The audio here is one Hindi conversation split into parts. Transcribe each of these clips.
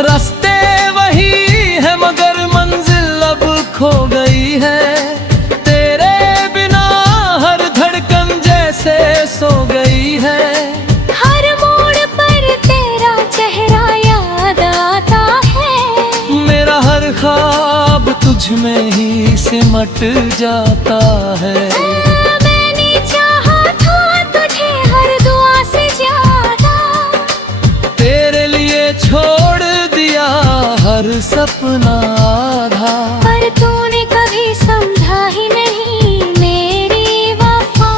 रास्ते वही है मगर मंजिल अब खो गई है। तेरे बिना हर धड़कन जैसे सो गई है। हर मोड़ पर तेरा चेहरा याद आता है। मेरा हर ख्वाब तुझ में ही सिमट जाता है। मैंने चाहा था तुझे हर दुआ से ज्यादा। तेरे लिए छोड़ दिया हर सपना आधा। पर तूने कभी समझा ही नहीं मेरी वफा।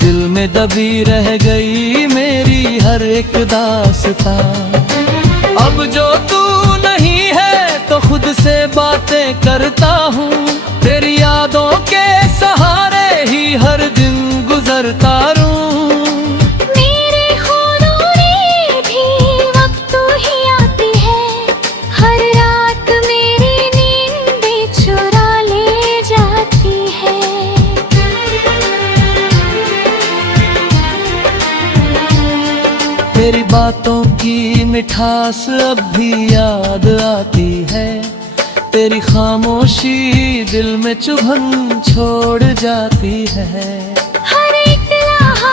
दिल में दबी रह गई मेरी हर एक दास्तां। अब जो तू नहीं है तो खुद से बातें करता हूँ। तेरी यादों के सहारे ही हर दिन गुजरता रहूं। मेरे ख्वाबों में भी वक्त तू ही आती है। हर रात मेरी नींद चुरा ले जाती है। तेरी बातों की मिठास अब भी याद आती है। तेरी खामोशी दिल में चुभन छोड़ जाती है। हर एक लम्हा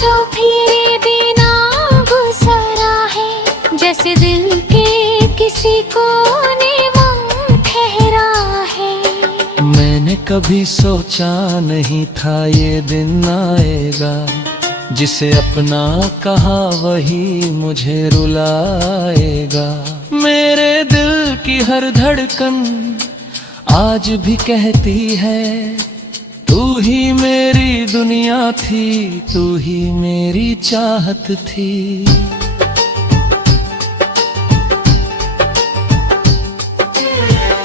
जो फिरे बिना गुजरा है। जैसे दिल के किसी कोने में ठहरा है। मैंने कभी सोचा नहीं था ये दिन आएगा। जिसे अपना कहा वही मुझे रुलाएगा। मेरे दिल की हर धड़कन आज भी कहती है तू ही मेरी दुनिया थी, तू ही मेरी चाहत थी।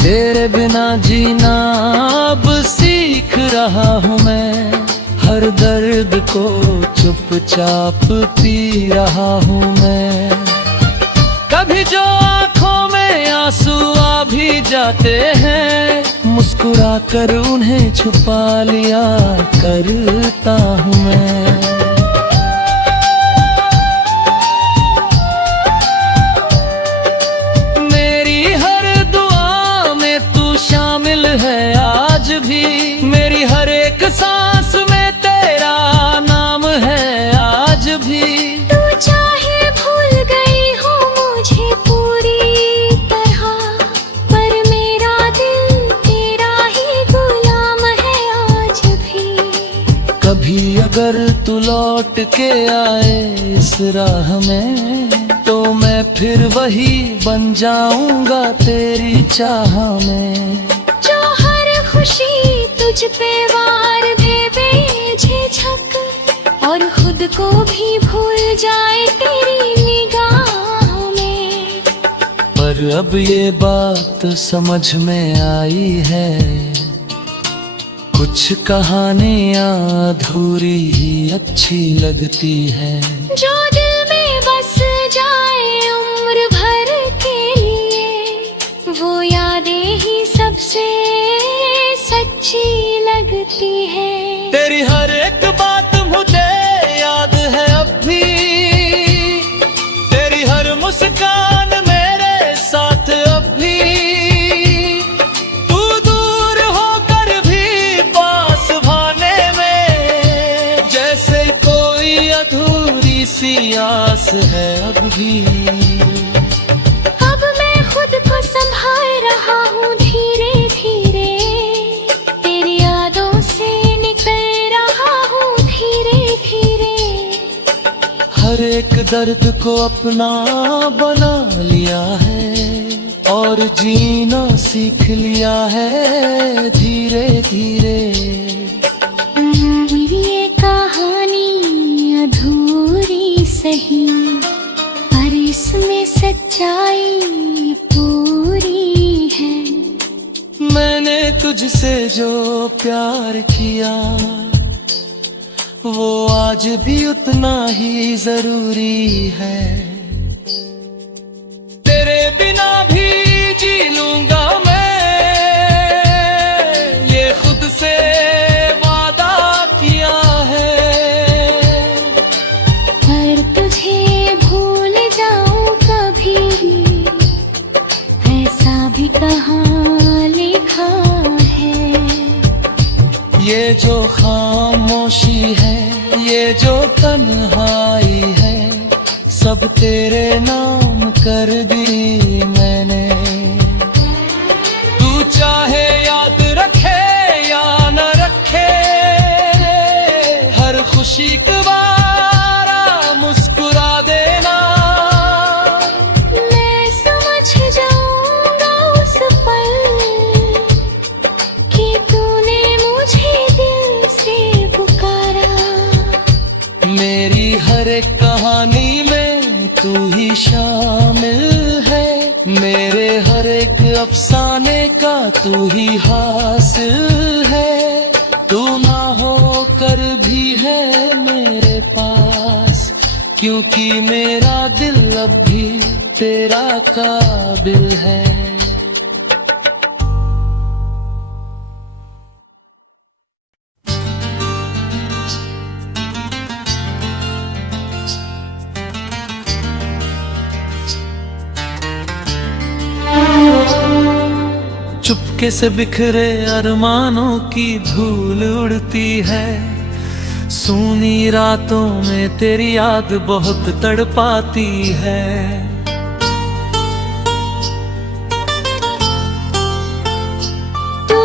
तेरे बिना जीना अब सीख रहा हूँ मैं। हर दर्द को चुपचाप पी रहा हूँ मैं। कभी जो आँखों में आंसू आ भी जाते हैं। मुस्कुरा कर उन्हें छुपा लिया करता हूँ मैं। मेरी हर दुआ में तू शामिल है आज भी। मेरी हर एक सांस में तेरा नाम है आज भी। तू चाहे भूल गई हो मुझे पूरी तरह। पर मेरा दिल तेरा ही गुलाम है आज भी। कभी अगर तू लौट के आए इस राह में तो मैं फिर वही बन जाऊंगा तेरी चाह में। जो हर खुशी तुझ पे वार दे बेझिझक। और खुद को भी भूल जाए तेरी निगाह में। पर अब ये बात समझ में आई है कुछ कहानियाँ अधूरी ही अच्छी लगती है। जो दिल में बस जाए उम्र भर के लिए। वो यादें ही सबसे सच्ची लगती है। तेरी हर एक बात मुझे याद है अब भी। तेरी हर मुस्कान मेरे साथ अब भी। तू दूर होकर भी पास भाने में। जैसे कोई अधूरी सी आस है अब भी। अब मैं खुद को संभाल रहा हूँ धीरे धीरे। तेरी यादों से निकल रहा हूँ धीरे धीरे। हर एक दर्द को अपना बना लिया है। और जीना सीख लिया है धीरे धीरे। ये कहानी अधूरी सही। पर इसमें सच्चाई पूरी है। मैंने तुझसे जो प्यार किया वो आज भी उतना ही जरूरी है। तेरे बिना भी जी लूंगा मैं। ये खुद से वादा किया है। पर तुझे भूल जाऊं कभी भी कहाँ लिखा है। ये जो खामोशी है, ये जो तन्हाई है, सब तेरे नाम कर दी मैंने। तू चाहे याद रखे या न रखे, हर खुशी गवारा मुस्कुरा देना। मैं समझ जाऊंगा उस पल कि तूने मुझे दिल से पुकारा। मेरी हर एक कहानी में तू ही शामिल है, मेरे हर एक अफसाने का तू ही हासिल है। तू ना हो कर भी है मेरे पास, क्योंकि मेरा दिल अब भी तेरा काबिल है। चुपके से बिखरे अरमानों की धूल उड़ती है, सूनी रातों में तेरी याद बहुत तड़पाती है। तू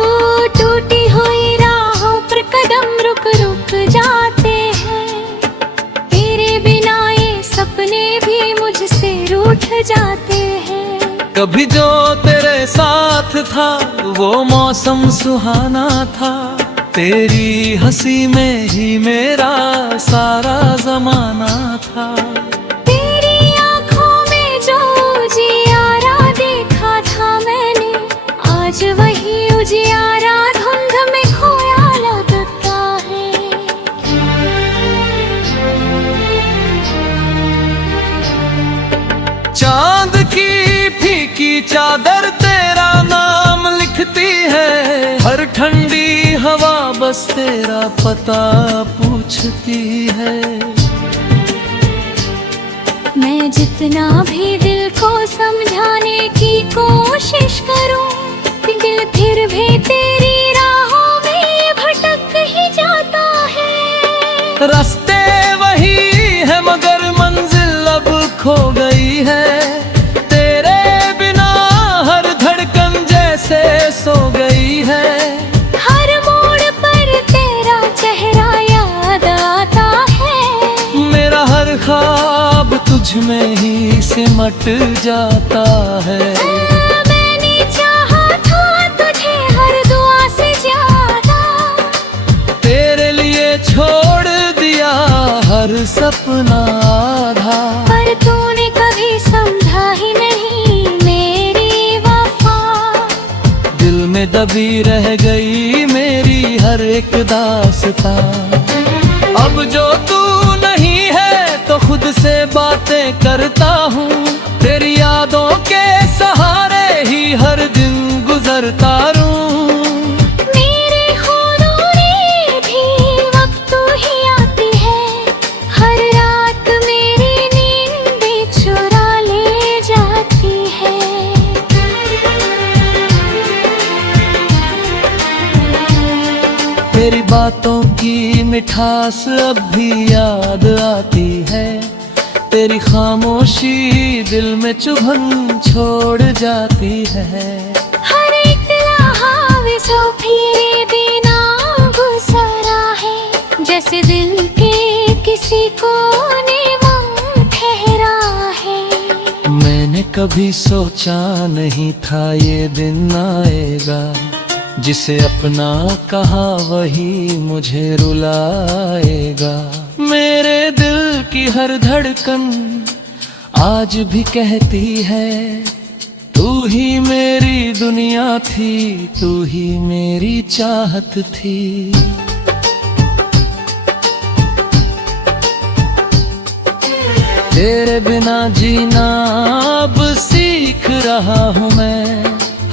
टूटी हुई राहों पर कदम रुक रुक जाते हैं, तेरे बिना ये सपने भी मुझसे रूठ जाते हैं। कभी जो तेरे साथ था वो मौसम सुहाना था, तेरी हंसी में ही मेरा सारा जमाना था। तेरी आँखों में जो उजियारा देखा था मैंने, आज वही उजियारा धुंध में खोया लगता है। चांद की फीकी चादर तेरा नाम लिखती है, हर ठंडी हवा बस तेरा पता पूछती है। मैं जितना भी दिल को समझाने की कोशिश करूं, दिल फिर भी तेरी राहों में भटक ही जाता है। रास्ते वही है मगर मंजिल अब खो गई है, तेरे बिना हर धड़कन जैसे सो गई है। हर मोड़ पर तेरा चेहरा याद आता है, मेरा हर ख्वाब तुझ में ही सिमट जाता है। मैंने चाहा था तुझे हर दुआ से ज्यादा, तेरे लिए छोड़ दिया हर सपना आधा। पर तूने कभी समझा ही नहीं मेरी वफा, दिल में दबी रह गई मेरी हर एक दास्तां। अब जो तू नहीं है तो खुद से बातें करता हूँ, तेरी यादों के सहारे ही हर दिन गुजरता रहूं। मेरे ख्वाबों में भी वक्त तू ही आती है, हर रात मेरी नींद चुरा ले जाती है। तेरी बातों की मिठास अब भी याद आती है, तेरी खामोशी दिल में चुभन छोड़ जाती है। हर एक लम्हा सो फिरे बिना गुजरा है, जैसे दिल के किसी कोने वहाँ ठहरा है। मैंने कभी सोचा नहीं था ये दिन आएगा, जिसे अपना कहा वही मुझे रुलाएगा। मेरे दिल की हर धड़कन आज भी कहती है, तू ही मेरी दुनिया थी, तू ही मेरी चाहत थी। तेरे बिना जीना अब सीख रहा हूँ मैं,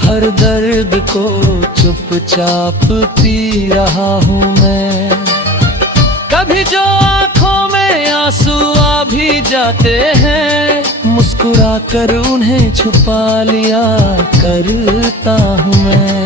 हर दर्द को चुपचाप पी रहा हूँ मैं। कभी जो आँखों में आंसू आ भी जाते हैं, मुस्कुरा कर उन्हें छुपा लिया करता हूँ मैं।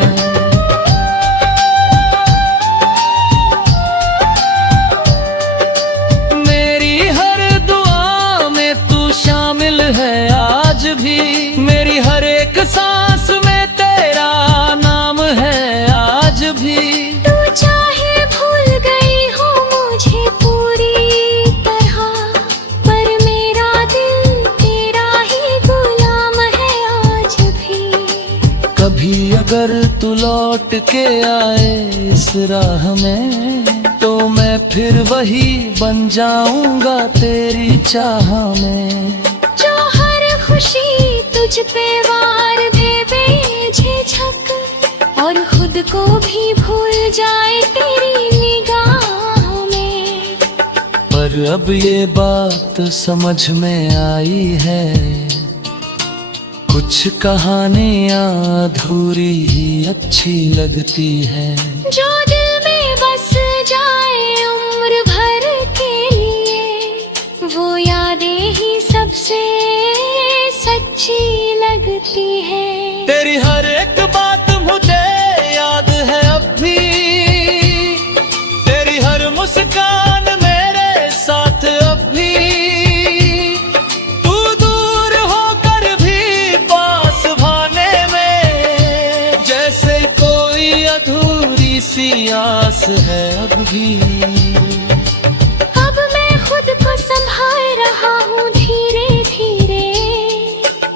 मेरी हर दुआ में तू शामिल है आज भी, मेरी हर एक सांस में तेरा नाम है आज भी। तू चाहे भूल गई हो मुझे पूरी तरह, पर मेरा दिल तेरा ही गुलाम है आज भी। कभी अगर तू लौट के आए इस राह में, तो मैं फिर वही बन जाऊंगा तेरी चाह में। जो हर खुशी तुझ पे वार दे बेझिझक, और खुद को भी भूल जाए तेरी निगाह में। पर अब ये बात समझ में आई है, कुछ कहानियाँ अधूरी ही अच्छी लगती है। जो दिल में बस जाए उम्र भर के लिए, वो यादें ही सबसे सच्ची लगती है। तेरी हर एक बात मुझे याद है अब भी, तेरी हर मुस्कान मेरे साथ अब भी। तू दूर होकर भी पास भाने में, जैसे कोई अधूरी सी आस है अब भी। अब मैं खुद को संभाल रहा हूँ धीरे धीरे,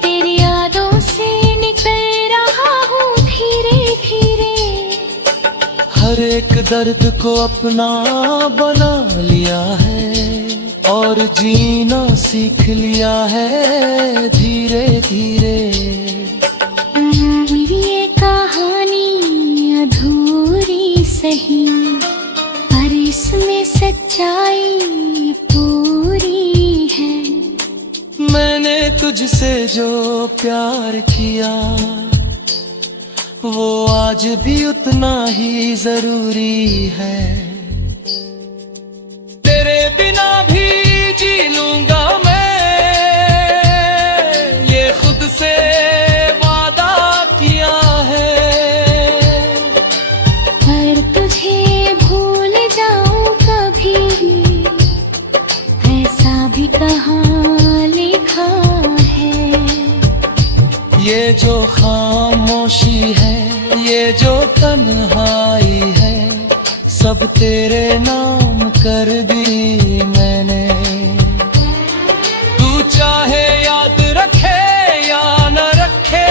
तेरी यादों से निकल रहा हूँ धीरे धीरे। हर एक दर्द को अपना बना लिया है, और जीना सीख लिया है धीरे धीरे। ये कहानी अधूरी सही, पर इसमें सच्चाई पूरी है। मैंने तुझसे जो प्यार किया, वो आज भी उतना ही जरूरी है। तेरे बिना भी जी लूंगा मैं, ये खुद से वादा किया है। पर तुझे भूल जाऊं कभी, ऐसा भी कहाँ लिखा है। ये जो खामोशी है, ये जो तन्हाई है, सब तेरे नाम कर दी मैंने। तू चाहे याद रखे या न रखे,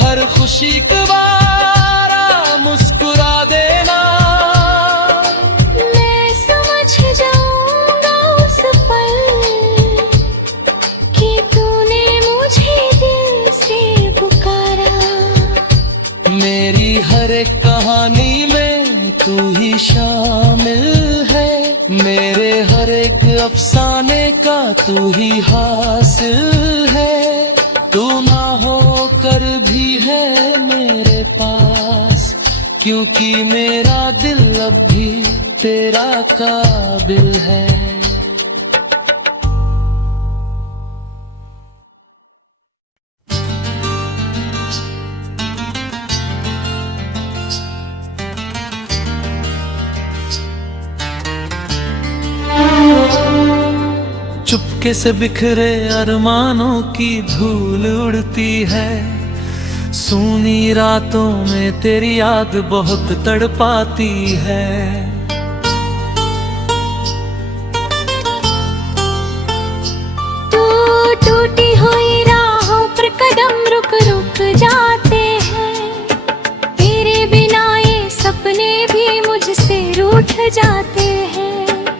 हर खुशी गवारा मुस्कुरा देना। मैं समझ जाऊंगा उस पल कि तूने मुझे दिल से पुकारा। मेरी हर एक कहानी में तू ही शामिल है, मेरे हर एक अफसाने का तू ही हासिल है। तू ना हो कर भी है मेरे पास, क्योंकि मेरा दिल अब भी तेरा काबिल है। चुपके से बिखरे अरमानों की धूल उड़ती है, सूनी रातों में तेरी याद बहुत तड़पाती है। तू टूटी हुई राहों पर कदम रुक रुक जाते हैं, तेरे बिना ये सपने भी मुझसे रूठ जाते हैं।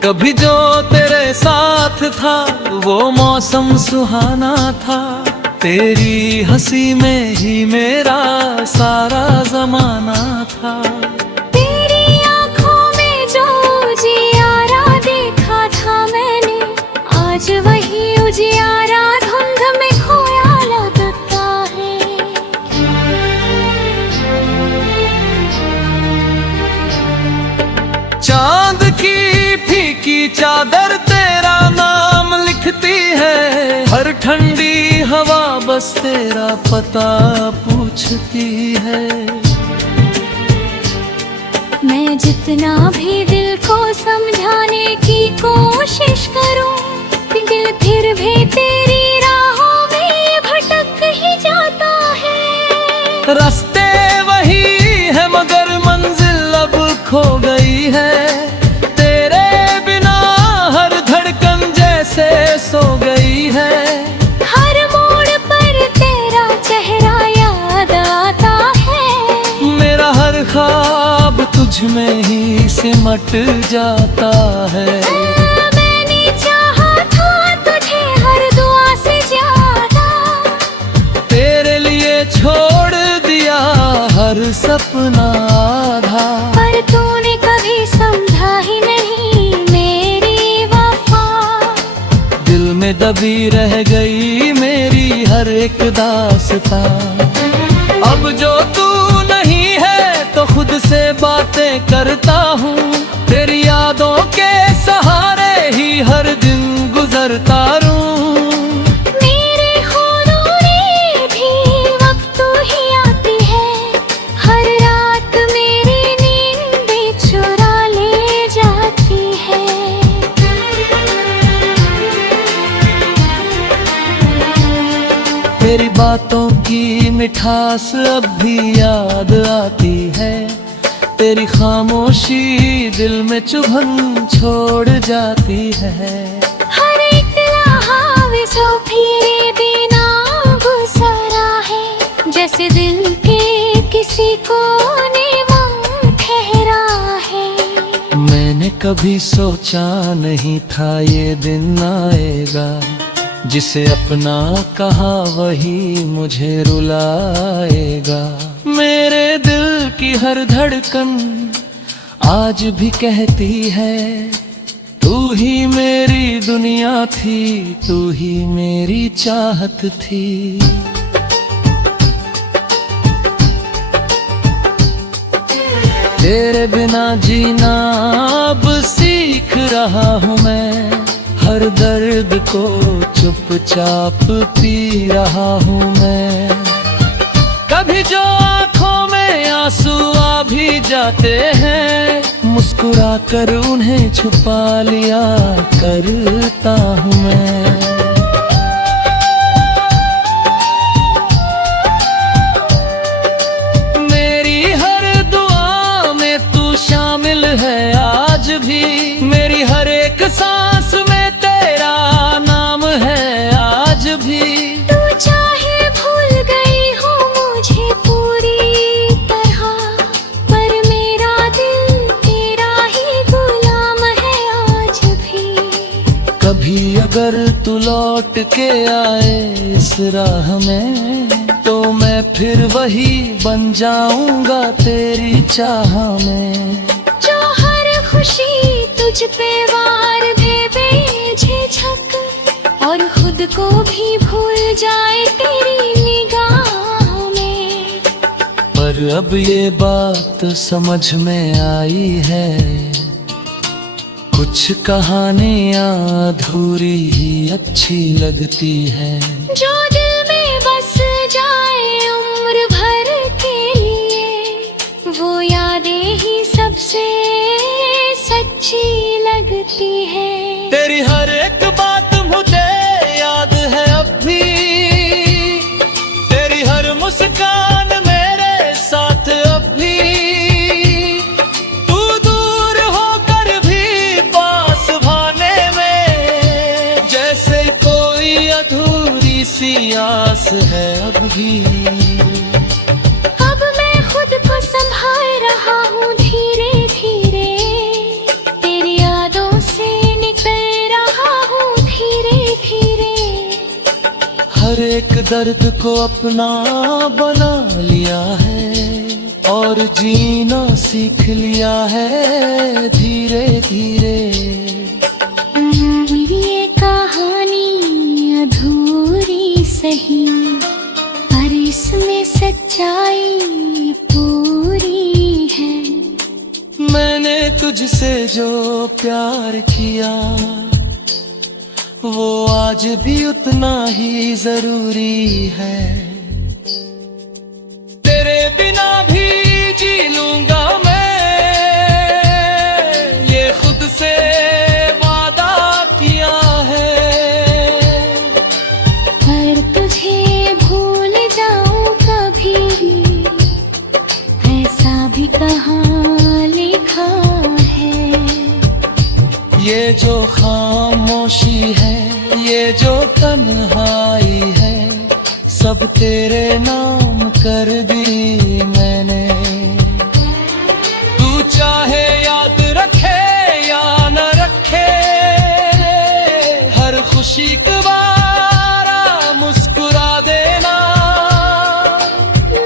कभी जो तेरे साथ था वो मौसम सुहाना था, तेरी हंसी में ही मेरा सारा जमाना था। तेरी आँखों में जो उजियारा देखा था मैंने, आज वही उजियारा धुंध में खोया लगता है। चांद की फीकी चादर तेरा नाम लिखती है, हर ठंडी हवा बस तेरा पता पूछती है। मैं जितना भी दिल को समझाने की कोशिश करूं, दिल फिर भी तेरी राहों में भटक ही जाता है। रास्ते वही है मगर मंजिल अब खो गई है। तेरे बिना हर धड़कन जैसे सो गई है। हर मोड़ पर तेरा चेहरा याद आता है। मेरा हर ख्वाब तुझ में ही सिमट जाता है। मैंने चाहा था तुझे हर दुआ से ज्यादा, तेरे लिए छोड़ दिया हर सपना आधा। पर तूने कभी समझा ही नहीं मेरी वफा। दिल में दबी रह गई मेरी हर एक दास्तां। अब जो तू नहीं है तो खुद से बातें करता हूँ। तेरी यादों के सहारे ही हर दिन गुजरता रहूं। मेरे ख्वाबों में भी वक्त तू ही आती है। हर रात मेरी नींद चुरा ले जाती है। तेरी बातों की मिठास अब भी याद आती है। तेरी खामोशी दिल में चुभन छोड़ जाती है। हर एक लम्हा सो फिरे बिना गुजरा है, जैसे दिल के किसी कोने में ठहरा है। मैंने कभी सोचा नहीं था ये दिन आएगा, जिसे अपना कहा वही मुझे रुलाएगा। मेरे दिल की हर धड़कन आज भी कहती है, तू ही मेरी दुनिया थी, तू ही मेरी चाहत थी। तेरे बिना जीना अब सीख रहा हूँ मैं। हर दर्द को चुपचाप पी रहा हूँ मैं। कभी जो आँखों में आंसू आ भी जाते हैं, मुस्कुरा कर उन्हें छुपा लिया करता हूँ मैं। मेरी हर दुआ में तू शामिल है आज भी। मेरी हर एक सांस में तेरा नाम है आज भी। तू चाहे भूल गई हो मुझे पूरी तरह, पर मेरा दिल तेरा ही गुलाम है आज भी। कभी अगर तू लौट के आए इस राह में, तो मैं फिर वही बन जाऊंगा तेरी चाह में। जो हर खुशी तुझ पे वार दे बेझिझक, और खुद को भी भूल जाए तेरी निगाह में। पर अब ये बात समझ में आई है, कुछ कहानियाँ अधूरी ही अच्छी लगती है। जो दिल में बस जाए उम्र भर के लिए, वो यादें ही सबसे सच्ची लगती है। तेरी हर एक बात मुझे याद है अब भी। तेरी हर मुस्कान मेरे साथ अब भी। तू दूर होकर भी पास भाने में, जैसे कोई अधूरी सी आस है अब भी। अब मैं खुद को संभाल रहा हूँ धीरे धीरे, तेरी यादों से निकल रहा हूँ धीरे धीरे। हर एक दर्द को अपना बना लिया है, और जीना सीख लिया है धीरे धीरे। ये कहानी अधूरी सही, पर इसमें सच्चाई पूरी है। मैंने तुझसे जो प्यार किया, वो आज भी उतना ही जरूरी है। तेरे बिना भी जी लूंगा मैं, ये खुद से वादा किया है। पर तुझे भूल जाऊं कभी, ऐसा भी कहाँ लिखा है। ये जो खामोशी है, ये जो तन्हाई है, सब तेरे नाम कर दी मैंने। तू चाहे याद रखे या न रखे, हर खुशी दोबारा मुस्कुरा देना।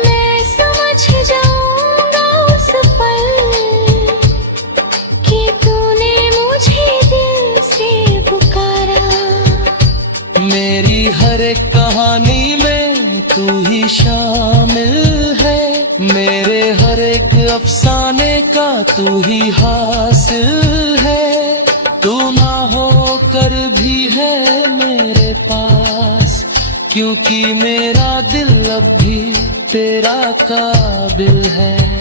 मैं समझ जाऊंगा उस पल कि तूने मुझे दिल से पुकारा। मेरी हर एक कहानी में तू ही शामिल है, मेरे हर एक अफसाने का तू ही हासिल है। तू ना हो कर भी है मेरे पास, क्योंकि मेरा दिल अब भी तेरा काबिल है।